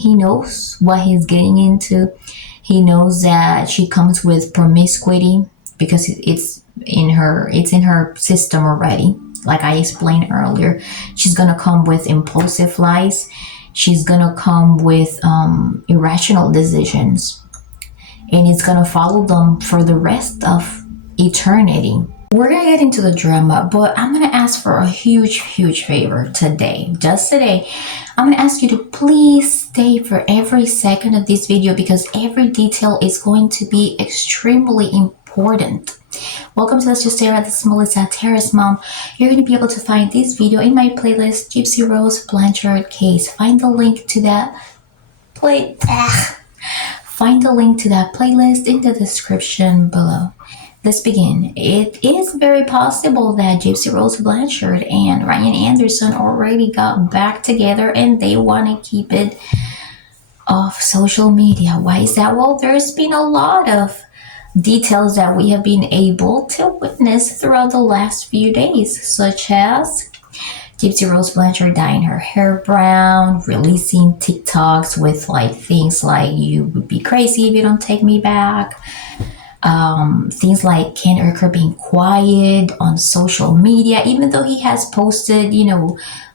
He knows what he's getting into. He knows that she comes with promiscuity because it's in her system already. Like I explained earlier, she's gonna come with impulsive lies. She's gonna come with irrational decisions, and it's gonna follow them for the rest of eternity. We're gonna get into the drama, but I'm gonna ask for a huge favor today. Just today, I'm gonna ask you to please stay for every second of this video because every detail is going to be extremely important. Welcome to Let's Just Stare at This Melissa Terrace Mom. You're going to be able to find this video in my playlist, Gypsy Rose Blanchard case. Find the link to that playlist in the description below. Let's begin. It is very possible that Gypsy Rose Blanchard and Ryan Anderson already got back together and they want to keep it off social media. Why is that? Well, there's been a lot of details that we have been able to witness throughout the last few days, such as Gypsy Rose Blanchard dyeing her hair brown, releasing TikToks with things like "you would be crazy if you don't take me back," things like Ken Urker being quiet on social media, even though he has posted,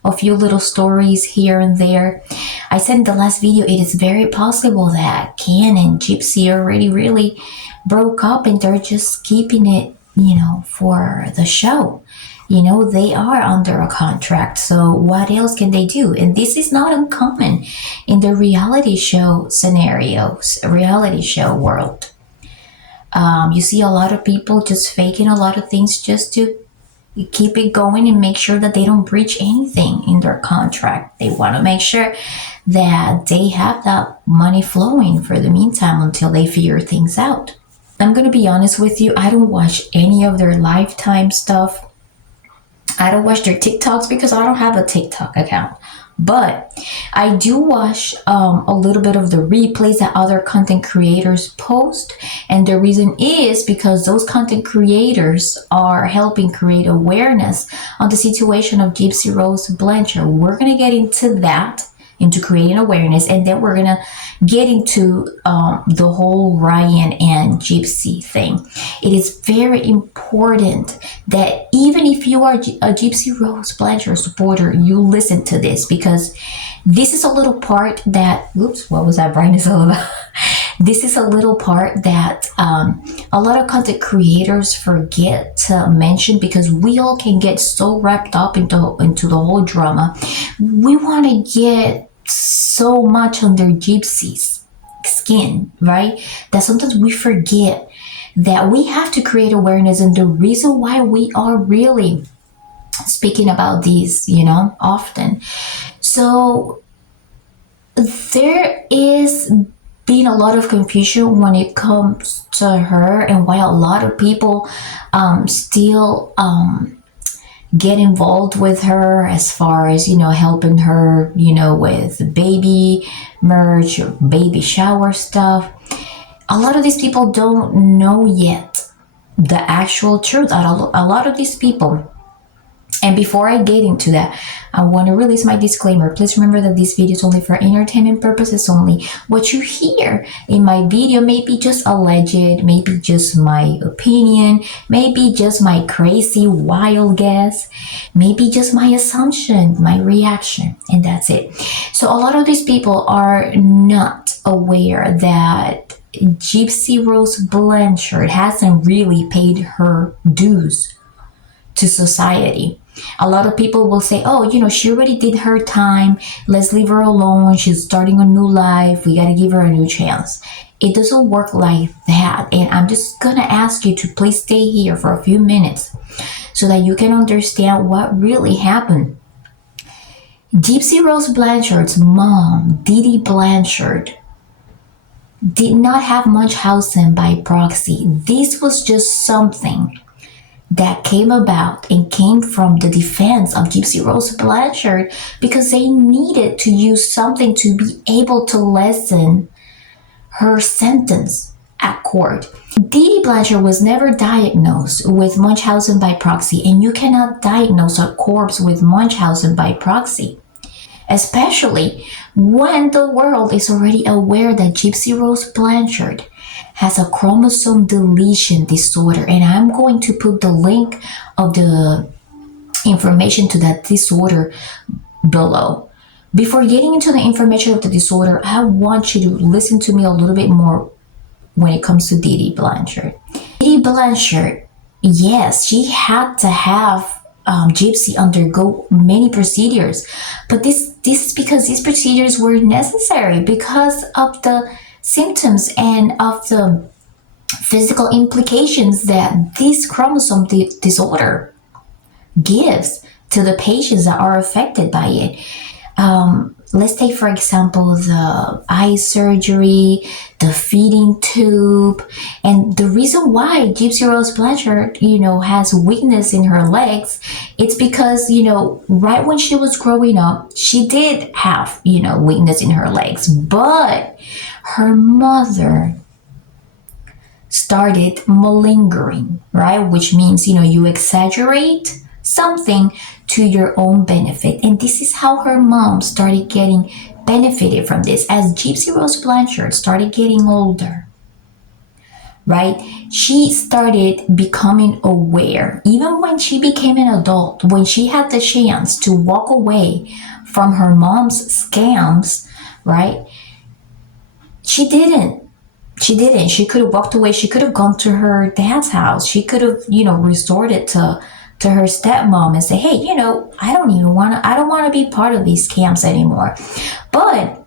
a few little stories here and there. I said in the last video, it is very possible that Ken and Gypsy already really broke up and they're just keeping it, for the show. They are under a contract, so what else can they do? And this is not uncommon in the reality show world. You see a lot of people just faking a lot of things just to keep it going and make sure that they don't breach anything in their contract. They want to make sure that they have that money flowing for the meantime until they figure things out. I'm going to be honest with you, I don't watch any of their Lifetime stuff. I don't watch their TikToks because I don't have a TikTok account. But I do watch a little bit of the replays that other content creators post. And the reason is because those content creators are helping create awareness on the situation of Gypsy Rose Blanchard. We're going to get into that, into creating awareness, and then we're going to get into the whole Ryan and Gypsy thing. It is very important that even if you are a Gypsy Rose Blanchard supporter, you listen to this, because this is a little part that, what was that brightness all about? This is a little part that a lot of content creators forget to mention, because we all can get so wrapped up into the whole drama. We want to get so much under Gypsy's skin, right? That sometimes we forget that we have to create awareness, and the reason why we are really speaking about these, often. So there is been a lot of confusion when it comes to her, and why a lot of people still get involved with her as far as, helping her, with baby merch or baby shower stuff. A lot of these people don't know yet the actual truth. A lot of these people. And before I get into that, I want to release my disclaimer. Please remember that this video is only for entertainment purposes only. What you hear in my video may be just alleged, maybe just my opinion, maybe just my crazy wild guess, maybe just my assumption, my reaction, and that's it. So a lot of these people are not aware that Gypsy Rose Blanchard hasn't really paid her dues to society. A lot of people will say, oh, she already did her time. Let's leave her alone. She's starting a new life. We got to give her a new chance. It doesn't work like that. And I'm just going to ask you to please stay here for a few minutes so that you can understand what really happened. Gypsy Rose Blanchard's mom, Dee Blanchard, did not have Munchausen by proxy. This was just something that came about and came from the defense of Gypsy Rose Blanchard, because they needed to use something to be able to lessen her sentence at court. Dee Blanchard was never diagnosed with Munchausen by proxy, and you cannot diagnose a corpse with Munchausen by proxy, especially when the world is already aware that Gypsy Rose Blanchard has a chromosome deletion disorder. And I'm going to put the link of the information to that disorder below. Before getting into the information of the disorder, I want you to listen to me a little bit more when it comes to Dee Dee Blanchard. Dee Dee Blanchard, yes, she had to have Gypsy undergo many procedures, but this is because these procedures were necessary because of the symptoms and of the physical implications that this chromosome disorder gives to the patients that are affected by it. Let's take, for example, the eye surgery, the feeding tube, and the reason why Gypsy Rose Blanchard, has weakness in her legs, it's because, right when she was growing up, she did have, weakness in her legs, but her mother started malingering, right? Which means, you exaggerate something to your own benefit. And this is how her mom started getting benefited from this. As Gypsy Rose Blanchard started getting older, right? She started becoming aware. Even when she became an adult, when she had the chance to walk away from her mom's scams, right? She didn't. She could have walked away. She could have gone to her dad's house. She could have, resorted to her stepmom and say, hey, I don't want to be part of these camps anymore. But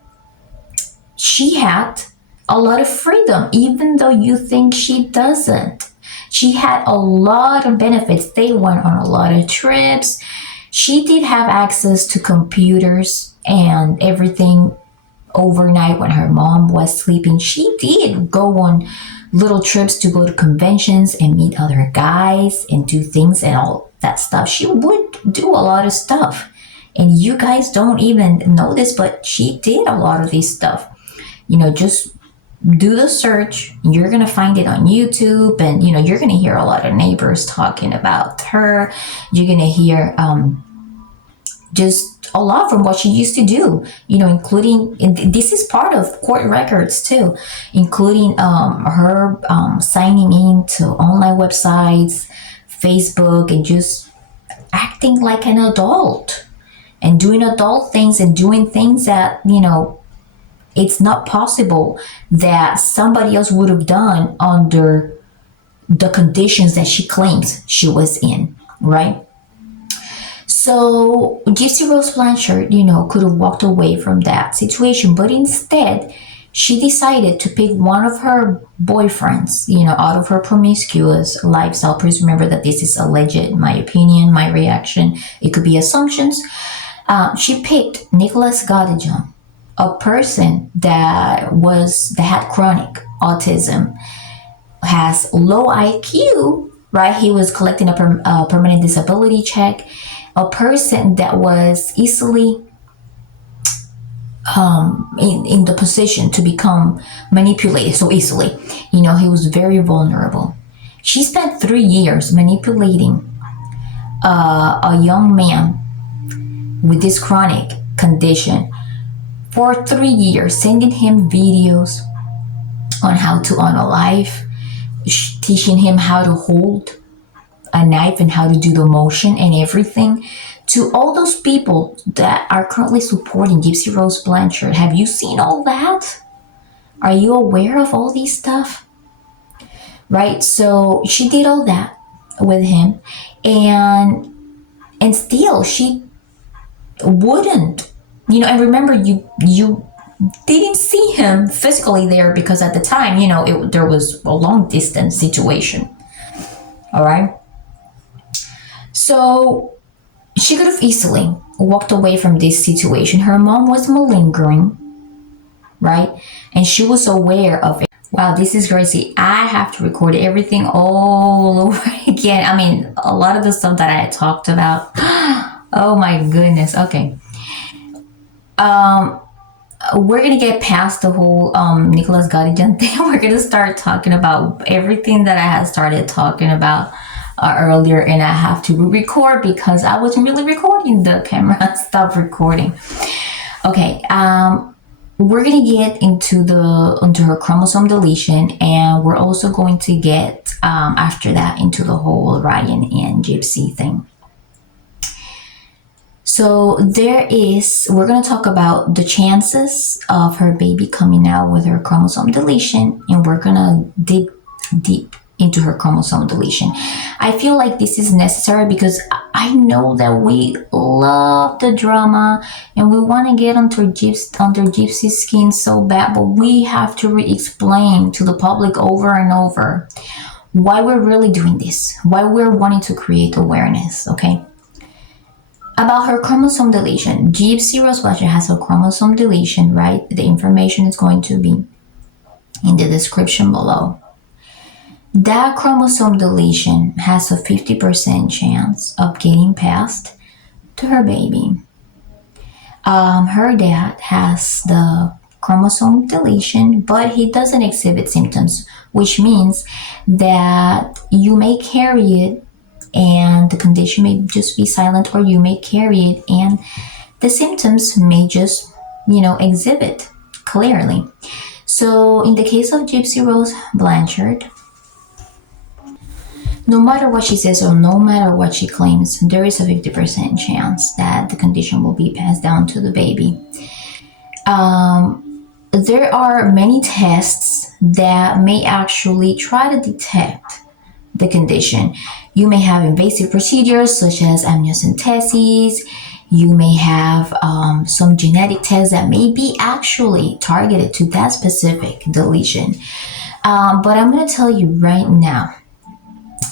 she had a lot of freedom, even though you think she doesn't. She had a lot of benefits. They went on a lot of trips. She did have access to computers and everything overnight when her mom was sleeping. She did go on little trips to go to conventions and meet other guys and do things and all that stuff. She would do a lot of stuff. And you guys don't even know this, but she did a lot of this stuff. Just do the search. You're going to find it on YouTube. And, you're going to hear a lot of neighbors talking about her. You're going to hear just a lot from what she used to do, including, and this is part of court records too, including her signing in to online websites, Facebook, and just acting like an adult and doing adult things and doing things that, it's not possible that somebody else would have done under the conditions that she claims she was in, right? So Gypsy Rose Blanchard, could have walked away from that situation, but instead she decided to pick one of her boyfriends, out of her promiscuous lifestyle. Please remember that this is alleged, my opinion, my reaction. It could be assumptions. She picked Nicholas Godijan, a person that had chronic autism, has low IQ, right? He was collecting a permanent disability check. A person that was easily in the position to become manipulated so easily. He was very vulnerable. She spent 3 years manipulating a young man with this chronic condition for 3 years, sending him videos on how to unalive, teaching him how to hold a knife and how to do the motion and everything. To all those people that are currently supporting Gypsy Rose Blanchard, have you seen all that? Are you aware of all these stuff? Right? So she did all that with him, and still she wouldn't, and remember, you didn't see him physically there because at the time, there was a long distance situation. All right. So she could have easily walked away from this situation. Her mom was malingering, right? And she was aware of it. Wow, this is crazy. I have to record everything all over again. I mean, a lot of the stuff that I had talked about. Oh my goodness. Okay. We're going to get past the whole Nicholas Godijan thing. We're going to start talking about everything that I had started talking about earlier, and I have to record because I wasn't really recording. The camera stopped recording. Okay, we're gonna get into her chromosome deletion, and we're also going to get after that into the whole Ryan and Gypsy thing. So we're going to talk about the chances of her baby coming out with her chromosome deletion, and we're going to dig deep into her chromosome deletion. I feel like this is necessary because I know that we love the drama and we want to get under Gypsy's skin so bad, but we have to re-explain to the public over and over why we're really doing this, why we're wanting to create awareness, okay? About her chromosome deletion, Gypsy Rose Blanchard has a chromosome deletion, right? The information is going to be in the description below. That chromosome deletion has a 50% chance of getting passed to her baby. Her dad has the chromosome deletion, but he doesn't exhibit symptoms, which means that you may carry it and the condition may just be silent, or you may carry it and the symptoms may just, exhibit clearly. So in the case of Gypsy Rose Blanchard, no matter what she says or no matter what she claims, there is a 50% chance that the condition will be passed down to the baby. There are many tests that may actually try to detect the condition. You may have invasive procedures such as amniocentesis. You may have some genetic tests that may be actually targeted to that specific deletion. But I'm going to tell you right now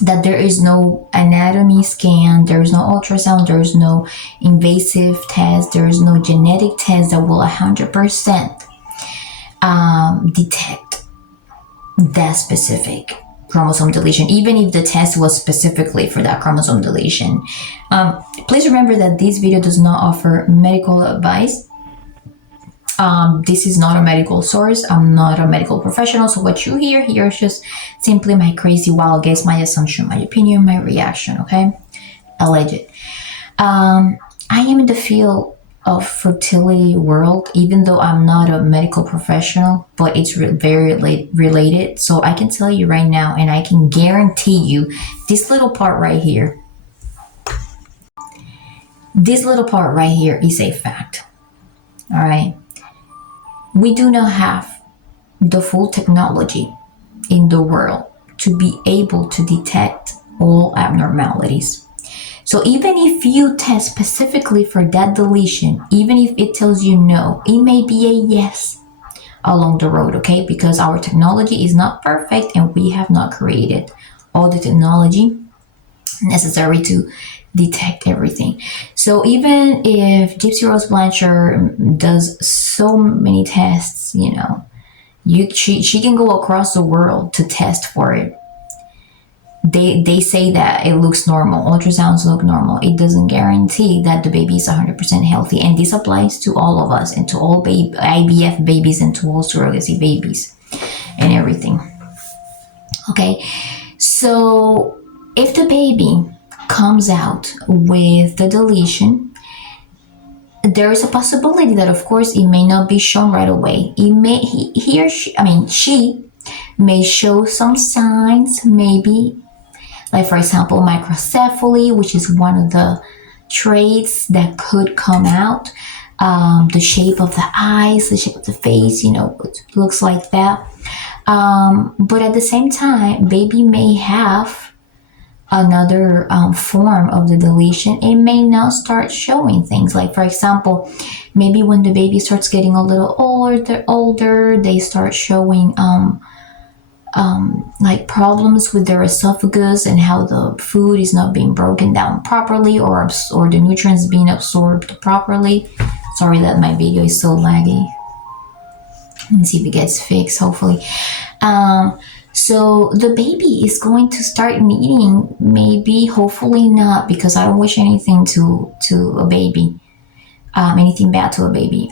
that there is no anatomy scan, there is no ultrasound, there is no invasive test, there is no genetic test that will 100% detect that specific chromosome deletion, even if the test was specifically for that chromosome deletion. Please remember that this video does not offer medical advice. This is not a medical source. I'm not a medical professional, so what you hear here is just simply my crazy wild guess, my assumption, my opinion, my reaction, okay? Alleged. I am in the field of fertility world, even though I'm not a medical professional, but it's very related. So I can tell you right now, and I can guarantee you, this little part right here is a fact. All right. We do not have the full technology in the world to be able to detect all abnormalities. So even if you test specifically for that deletion, even if it tells you no, it may be a yes along the road, okay? Because our technology is not perfect and we have not created all the technology necessary to detect everything. So even if Gypsy Rose Blanchard does so many tests, she can go across the world to test for it. They say that it looks normal. Ultrasounds look normal. It doesn't guarantee that the baby is 100% healthy. And this applies to all of us and to all IVF babies and to all surrogacy babies and everything. Okay, so if the baby comes out with the deletion, there is a possibility that, of course, it may not be shown right away. It may she may show some signs, maybe, like for example, microcephaly, which is one of the traits that could come out. The shape of the eyes, the shape of the face, it looks like that. But at the same time, baby may have another form of the deletion. It may not start showing things, like for example, maybe when the baby starts getting a little older, they start showing like problems with their esophagus and how the food is not being broken down properly or the nutrients being absorbed properly. Sorry that my video is so laggy. Let's see if it gets fixed, hopefully. So the baby is going to start needing, maybe, hopefully not, because I don't wish anything to a baby, anything bad to a baby,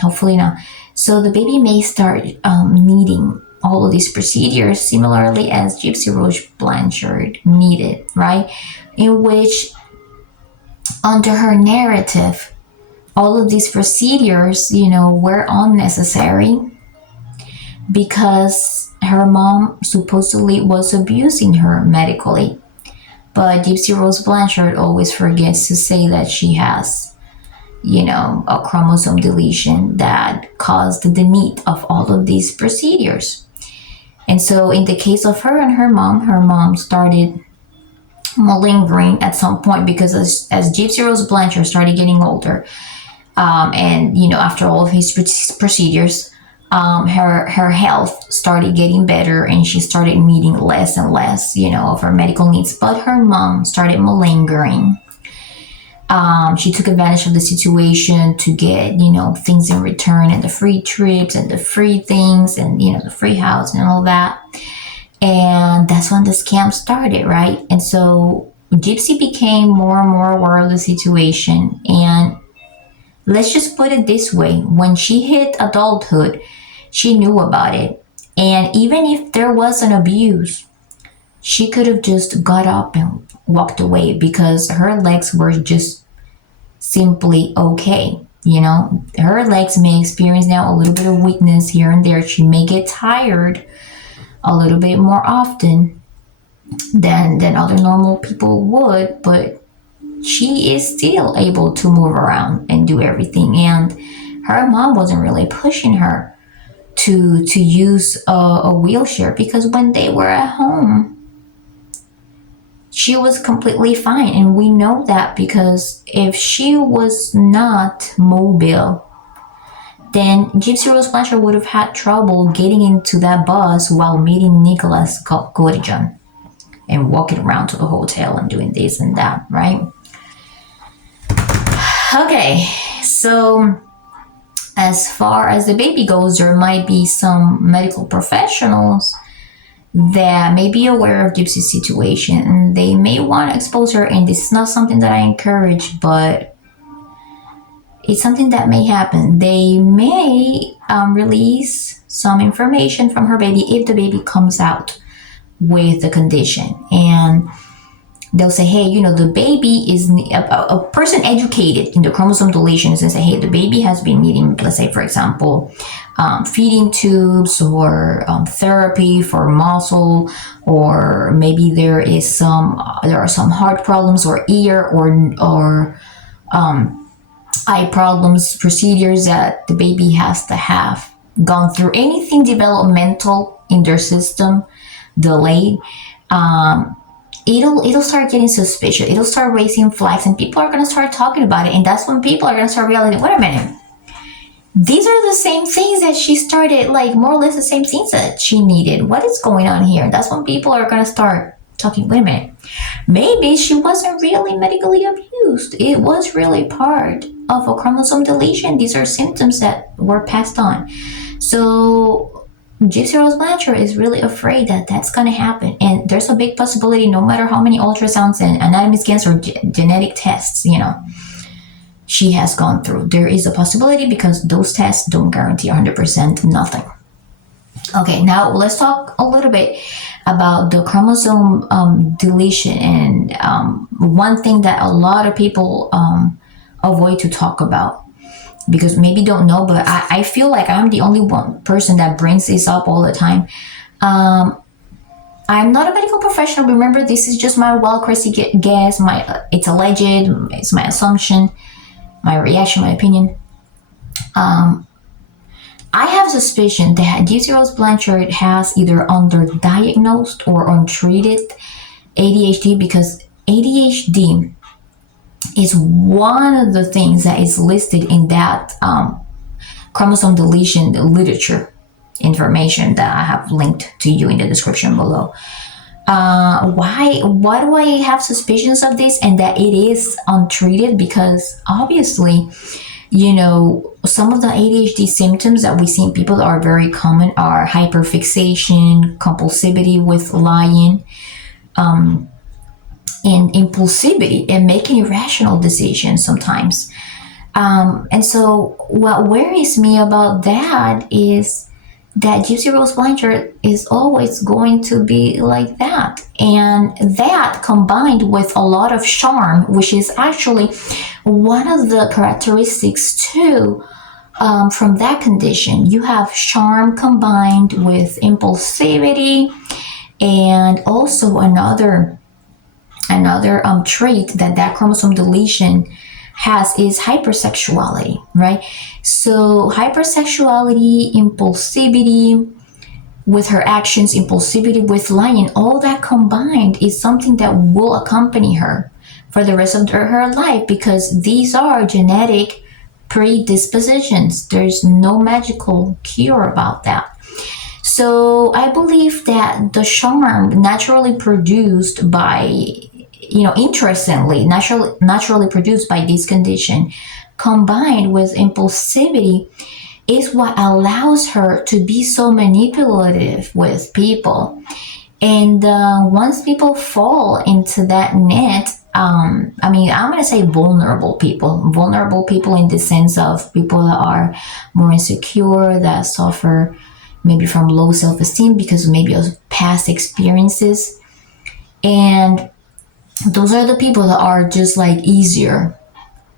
hopefully not. So the baby may start needing all of these procedures similarly as Gypsy Rose Blanchard needed, right? In which, under her narrative all of these procedures, were unnecessary because her mom supposedly was abusing her medically. But Gypsy Rose Blanchard always forgets to say that she has, a chromosome deletion that caused the need of all of these procedures. And so in the case of her and her mom started malingering at some point because as Gypsy Rose Blanchard started getting older, and after all of his procedures, her health started getting better and she started meeting less and less, of her medical needs. But her mom started malingering. She took advantage of the situation to get, things in return, and the free trips and the free things and, the free house and all that. And that's when the scam started, right? And so Gypsy became more and more aware of the situation. And let's just put it this way. When she hit adulthood, she knew about it. And even if there was an abuse, she could have just got up and walked away because her legs were just simply okay. Her legs may experience now a little bit of weakness here and there. She may get tired a little bit more often than other normal people would, but she is still able to move around and do everything. And her mom wasn't really pushing her to use a wheelchair because when they were at home, she was completely fine. And we know that because if she was not mobile, then Gypsy Rose Blanchard would have had trouble getting into that bus while meeting Nicholas Godijan and walking around to the hotel and doing this and that, right? Okay, so as far as the baby goes, there might be some medical professionals that may be aware of Gypsy's situation and they may want to expose her. And this is not something that I encourage, but it's something that may happen. They may release some information from her baby if the baby comes out with the condition. And they'll say, hey, the baby is a person educated in the chromosome deletions and say, hey, the baby has been needing, let's say, for example, feeding tubes or therapy for muscle, or maybe there are some heart problems or ear or eye problems, procedures that the baby has to have gone through, anything developmental in their system delayed. It'll start getting suspicious. It'll start raising flags and people are going to start talking about it. And that's when people are going to start realizing, wait a minute, these are the same things that she started, like more or less the same things that she needed. What is going on here? That's when people are going to start talking, wait a minute, maybe she wasn't really medically abused. It was really part of a chromosome deletion. These are symptoms that were passed on. So Gypsy Rose Blanchard is really afraid that that's going to happen. And there's a big possibility, no matter how many ultrasounds and anatomy scans or genetic tests, she has gone through. There is a possibility because those tests don't guarantee 100% nothing. Okay, now let's talk a little bit about the chromosome deletion. And one thing that a lot of people avoid to talk about, because maybe don't know, but I feel like I'm the only one person that brings this up all the time. I'm not a medical professional. Remember, this is just my wild, crazy guess. It's alleged. It's my assumption, my reaction, my opinion. I have suspicion that Gypsy Rose Blanchard has either underdiagnosed or untreated ADHD, because ADHD is one of the things that is listed in that chromosome deletion literature information that I have linked to you in the description below. Why do I have suspicions of this and that it is untreated? Because obviously, some of the ADHD symptoms that we see in people that are very common are hyperfixation, compulsivity with lying, and impulsivity and making irrational decisions sometimes. And so what worries me about that is that Gypsy Rose Blanchard is always going to be like that. And that combined with a lot of charm, which is actually one of the characteristics too, from that condition. You have charm combined with impulsivity, and also another trait that chromosome deletion has is hypersexuality, right? So hypersexuality, impulsivity with her actions, impulsivity with lying, all that combined is something that will accompany her for the rest of her life, because these are genetic predispositions. There's no magical cure about that. So I believe that the charm naturally produced by, interestingly, naturally produced by this condition, combined with impulsivity, is what allows her to be so manipulative with people. And once people fall into that net, I'm going to say vulnerable people in the sense of people that are more insecure, that suffer maybe from low self-esteem because maybe of past experiences. And those are the people that are just like easier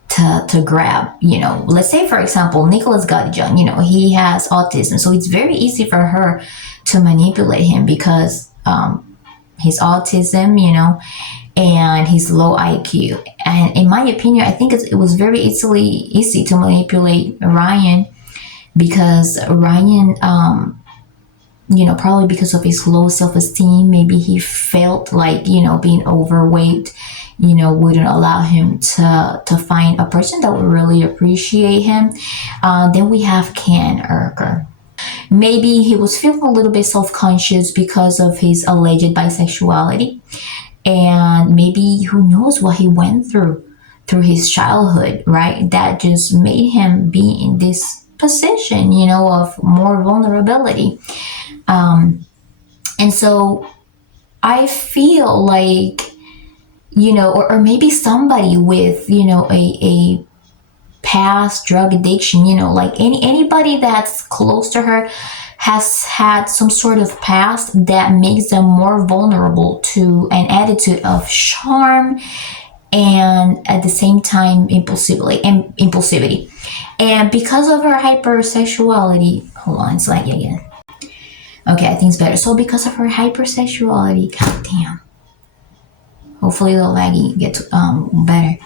to grab. Let's say, for example, Nicholas Gadijan, he has autism, so it's very easy for her to manipulate him because his autism, and his low IQ. And in my opinion, I think it was very easy to manipulate Ryan, because Ryan, probably because of his low self-esteem, maybe he felt like, being overweight, wouldn't allow him to find a person that would really appreciate him. Then we have Ken Erker. Maybe he was feeling a little bit self-conscious because of his alleged bisexuality. And maybe who knows what he went through his childhood, right? That just made him be in this position, of more vulnerability. And so I feel like, or maybe somebody with, a past drug addiction, like anybody that's close to her has had some sort of past that makes them more vulnerable to an attitude of charm and at the same time impulsivity. And because of her hypersexuality, hold on, it's lagging again. Okay, I think it's better. So because of her hypersexuality, goddamn. Hopefully the laggy gets better.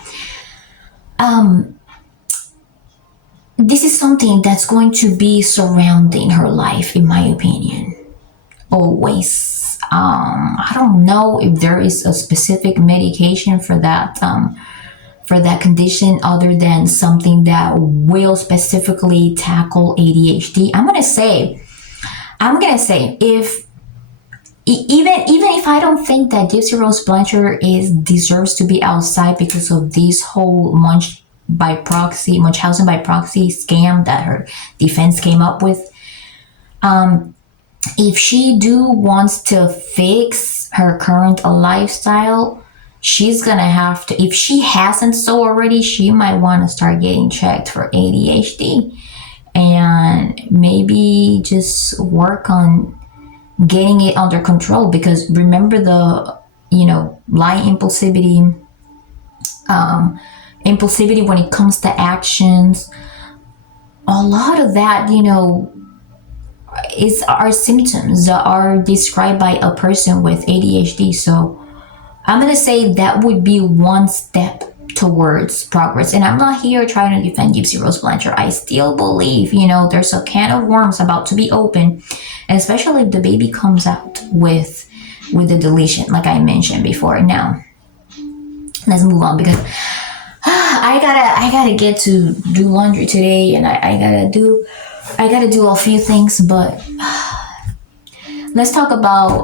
This is something that's going to be surrounding her life, in my opinion. Always. I don't know if there is a specific medication for that condition other than something that will specifically tackle ADHD. I'm gonna say if if I don't think that Gypsy Rose Blanchard deserves to be outside because of this whole Munchausen by proxy scam that her defense came up with, if she wants to fix her current lifestyle, she's gonna have to, if she hasn't so already, she might want to start getting checked for ADHD and maybe just work on getting it under control. Because remember the lying impulsivity when it comes to actions, a lot of that are symptoms that are described by a person with ADHD. So I'm gonna say that would be one step towards progress. And I'm not here trying to defend Gypsy Rose Blanchard. I still believe there's a can of worms about to be open, and especially if the baby comes out with the deletion, like I mentioned before. Now let's move on, because I gotta get to do laundry today, and I gotta do a few things. But let's talk about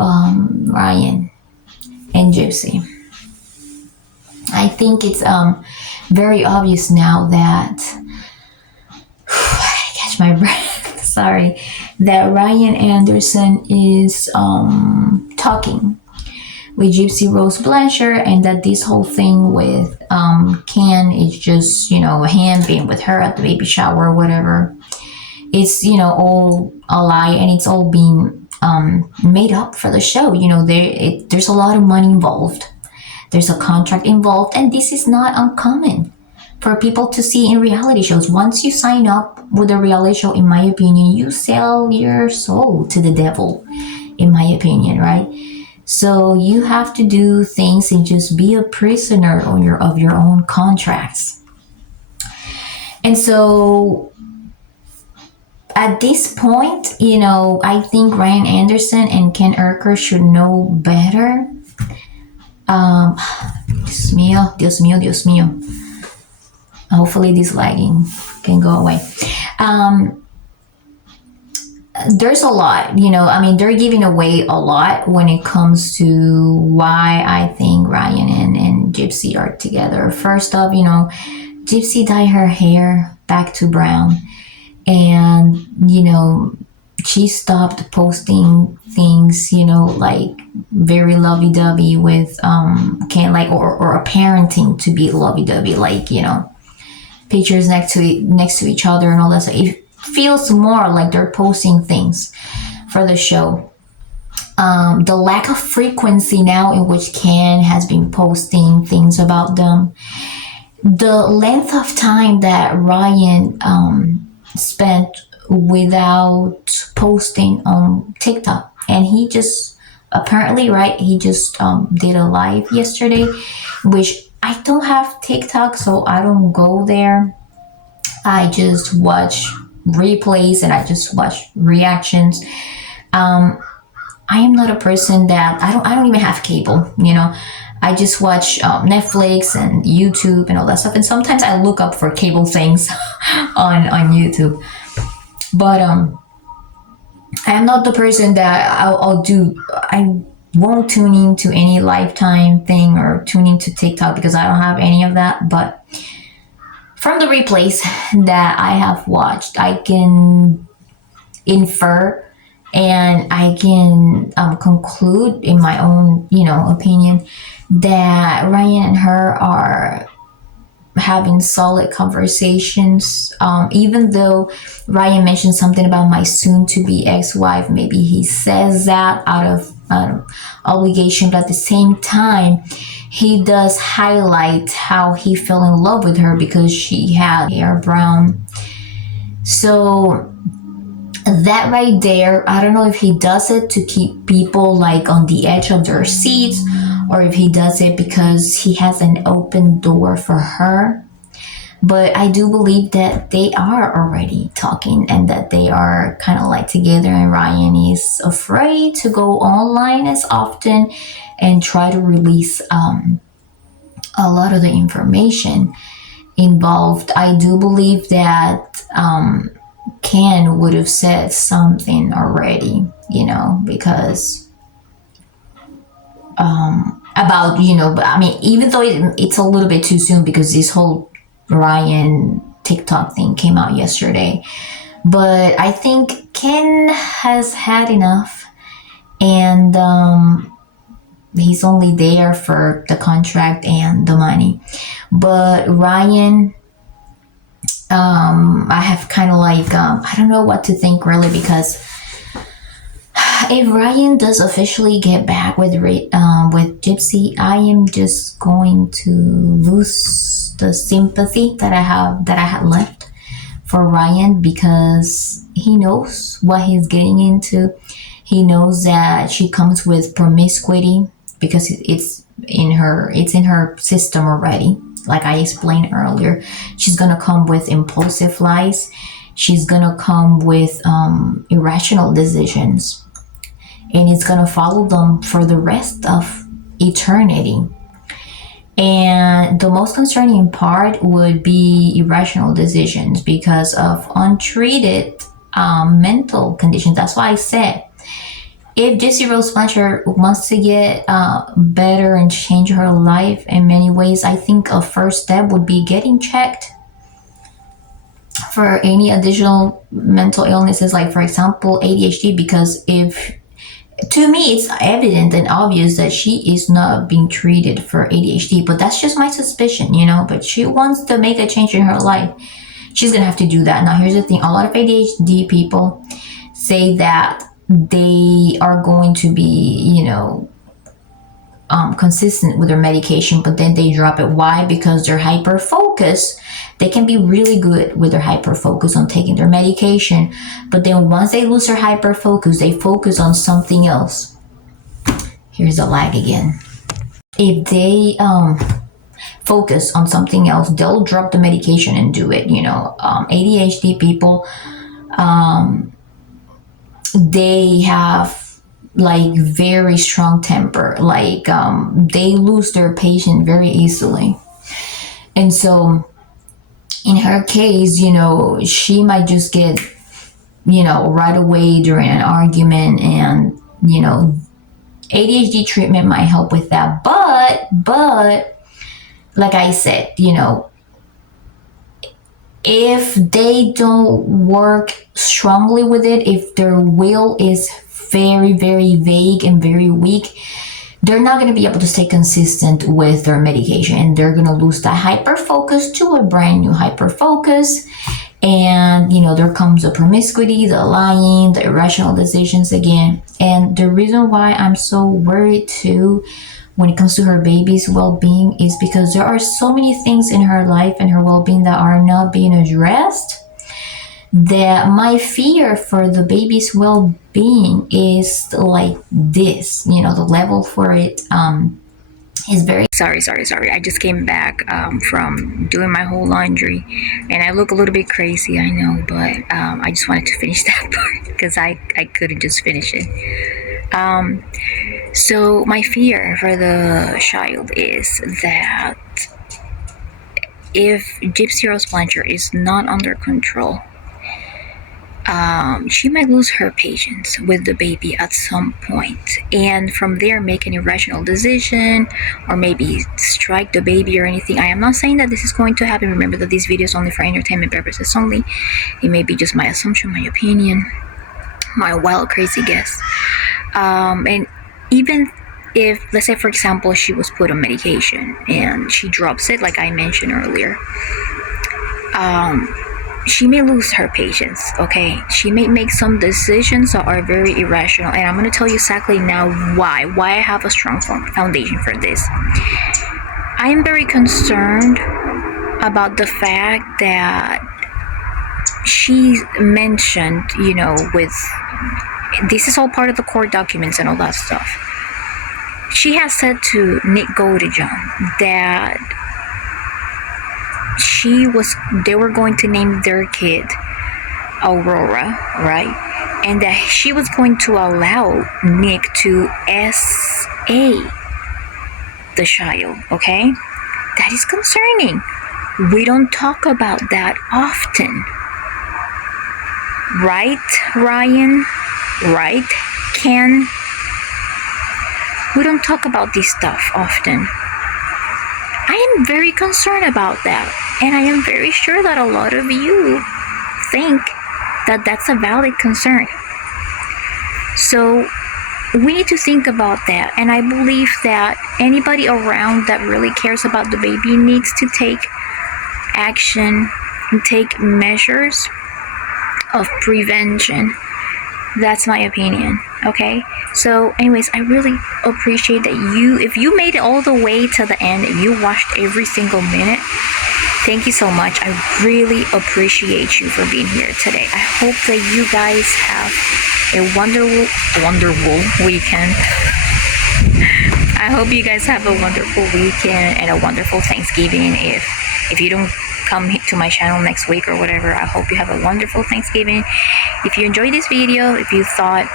Ryan and Gypsy. I think it's very obvious now that I catch my breath. Sorry, that Ryan Anderson is talking with Gypsy Rose Blanchard, and that this whole thing with Ken is just him being with her at the baby shower or whatever. it's, all a lie, and it's all being made up for the show. There's a lot of money involved. There's a contract involved, and this is not uncommon for people to see in reality shows. Once you sign up with a reality show, in my opinion, you sell your soul to the devil, in my opinion, right? So you have to do things and just be a prisoner of your own contracts. And so at this point, I think Ryan Anderson and Ken Urker should know better. Dios mío, Dios mío, Dios mío. Hopefully this lighting can go away. There's a lot, they're giving away a lot when it comes to why I think Ryan and Gypsy are together. First off, Gypsy dyed her hair back to brown, and, she stopped posting things, like very lovey-dovey with Ken, like, or a parenting to be lovey-dovey, like, pictures next to each other and all that stuff. It feels more like they're posting things for the show. The lack of frequency now in which Ken has been posting things about them. The length of time that Ryan spent without posting on TikTok. And he just, apparently, right, he just did a live yesterday, which I don't have TikTok, so I don't go there. I just watch replays and I just watch reactions. I am not a person that I don't even have cable, I just watch Netflix and YouTube and all that stuff, and sometimes I look up for cable things on YouTube. But I am not the person that I won't tune into any Lifetime thing or tune into TikTok because I don't have any of that. But from the replays that I have watched, I can infer and I can conclude in my own, opinion that Ryan and her are having solid conversations. Even though Ryan mentioned something about my soon-to-be ex-wife, maybe he says that out of obligation, but at the same time, he does highlight how he fell in love with her because she had hair brown. So that right there, I don't know if he does it to keep people like on the edge of their seats, or if he does it because he has an open door for her. But I do believe that they are already talking and that they are kind of like together, and Ryan is afraid to go online as often and try to release a lot of the information involved. I do believe that Ken would have said something already, because about, but I mean, even though it's a little bit too soon because this whole Ryan TikTok thing came out yesterday, but I think Ken has had enough, and he's only there for the contract and the money. But Ryan, I have kind of like, I don't know what to think really, because if Ryan does officially get back with Gypsy, I am just going to lose the sympathy that I had left for Ryan, because he knows what he's getting into. He knows that she comes with promiscuity because it's in her system already. Like I explained earlier, she's gonna come with impulsive lies. She's gonna come with irrational decisions, and it's gonna follow them for the rest of eternity. And the most concerning part would be irrational decisions because of untreated mental conditions. That's why I said, if Gypsy Rose Blanchard wants to get better and change her life in many ways, I think a first step would be getting checked for any additional mental illnesses, like for example ADHD, because to me it's evident and obvious that she is not being treated for ADHD, but that's just my suspicion, but she wants to make a change in her life. she's gonna have to do that. Now here's the thing, a lot of ADHD people say that they are going to be, you know, consistent with their medication, but then they drop it. Why? Because they're hyper focused. They can be really good with their hyper focus on taking their medication, but then once they lose their hyper focus, they focus on something else. Here's a lag again. If they focus on something else, they'll drop the medication and do it. You know, ADHD people, they have like very strong temper, like they lose their patience very easily. And so in her case, you know, she might just get, you know, right away during an argument, and you know, ADHD treatment might help with that. But like I said, you know, if they don't work strongly with it, if their will is very, very vague and very weak, they're not going to be able to stay consistent with their medication, and they're going to lose that hyper focus to a brand new hyper focus. And you know, there comes the promiscuity, the lying, the irrational decisions again. And the reason why I'm so worried too when it comes to her baby's well-being is because there are so many things in her life and her well-being that are not being addressed, that my fear for the baby's well-being is like this. You know, the level for it is very... Sorry. I just came back from doing my whole laundry, and I look a little bit crazy, I know, but I just wanted to finish that part because I couldn't just finish it. So my fear for the child is that if Gypsy Rose Blanchard is not under control, she might lose her patience with the baby at some point, and from there make an irrational decision, or maybe strike the baby or anything. I am not saying that this is going to happen. Remember that this video is only for entertainment purposes only. It may be just my assumption, my opinion, my wild crazy guess. And even if, let's say for example, she was put on medication and she drops it, like I mentioned earlier, she may lose her patience, okay? She may make some decisions that are very irrational, and I'm going to tell you exactly now why I have a strong foundation for this. I am very concerned about the fact that she mentioned, you know, with, this is all part of the court documents and all that stuff. She has said to Nick Godejohn that they were going to name their kid Aurora, right? And that she was going to allow Nick to SA the child, okay? That is concerning. We don't talk about that often. Right, Ryan? Right, Ken? We don't talk about this stuff often. I am very concerned about that, and I am very sure that a lot of you think that that's a valid concern. So we need to think about that, and I believe that anybody around that really cares about the baby needs to take action and take measures of prevention. That's my opinion, okay? So anyways, I really appreciate that if you made it all the way to the end, if you watched every single minute, thank you so much. I really appreciate you for being here today. I hope that you guys have a wonderful weekend. I hope you guys have a wonderful weekend and a wonderful Thanksgiving. If you don't come to my channel next week or whatever, I hope you have a wonderful Thanksgiving. If you enjoyed this video, if you thought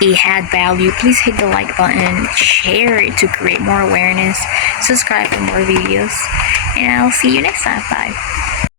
it had value, please hit the like button, share it to create more awareness, subscribe for more videos, and I'll see you next time. Bye.